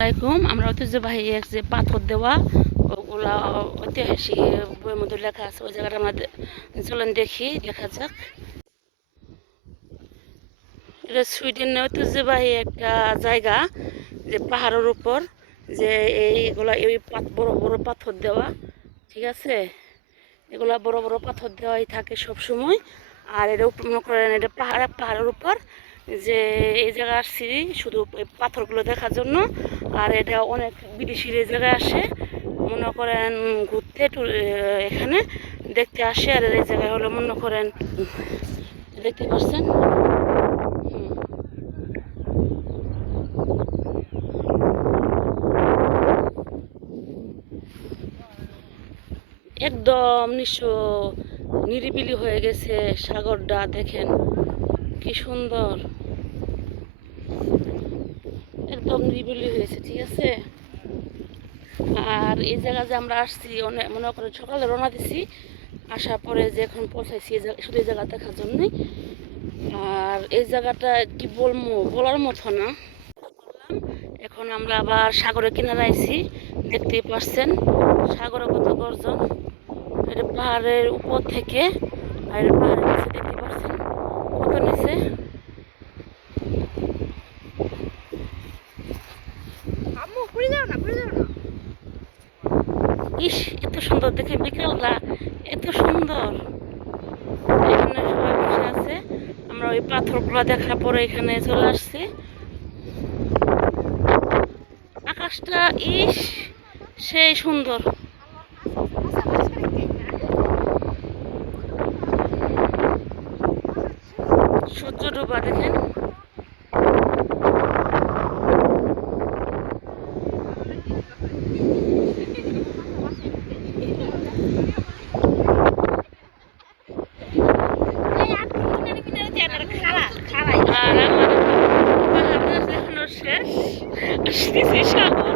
আসসালামাইকুম। আমরা ঐতিহ্যবাহী এক যে পাথর দেওয়া ওগুলা ঐতিহাসিক বইয়ের মধ্যে লেখা আছে, ওই জায়গাটা আমরা চলেন দেখি, দেখা যাক। এটা সুইডেনের ঐতিহ্যবাহী একটা জায়গা, যে পাহাড়ের উপর যে এইগুলা এই বড় বড় পাথর দেওয়া, ঠিক আছে। এগুলা বড় বড় পাথর দেওয়াই থাকে সব সময়। আর এটা মনে করেন এটা পাহাড়ের উপর, যে এই জায়গায় আসছি শুধু এই পাথরগুলো দেখার জন্য। আর এটা অনেক বিদেশির এই জায়গায় আসে, মনে করেন ঘুরতে এখানে দেখতে আসে। আর এই জায়গায় হলো মনে করেন দেখতে পাচ্ছেন, একদম নিরিবিলি হয়ে গেছে সাগরটা, দেখেন কি সুন্দর, একদম নিরিবিলি হয়েছে, ঠিক আছে। আর এই জায়গা যে আমরা আসছি অনেক, মনে করেন সকালে রওনা দিছি, আসার পরে যে এখন পৌঁছাইছি শুধু এই জায়গা দেখার জন্যই। আর এই জায়গাটা কি বলবো, বলার মতো না। এখন আমরা আবার সাগরের কিনারে আইছি, দেখতেই পাচ্ছেন সাগরে কত গর্জন। এটা পাহাড়ের উপর থেকে, আর পাহাড়ের নিচে দেখতে পাচ্ছেন কত নিচে। ইস, এত সুন্দর দেখে, বিকালটা এত সুন্দর। এখানে সবাই বসে আছে, আমরা ওই পাথরগুলো দেখার পরে এখানে চলে আসছি। আকাশটা ইস সেই সুন্দর, সূর্য ডোবা দেখেন। আর আমাদের পাহাড় দেখানো শেষ, আসতেছি সাগর।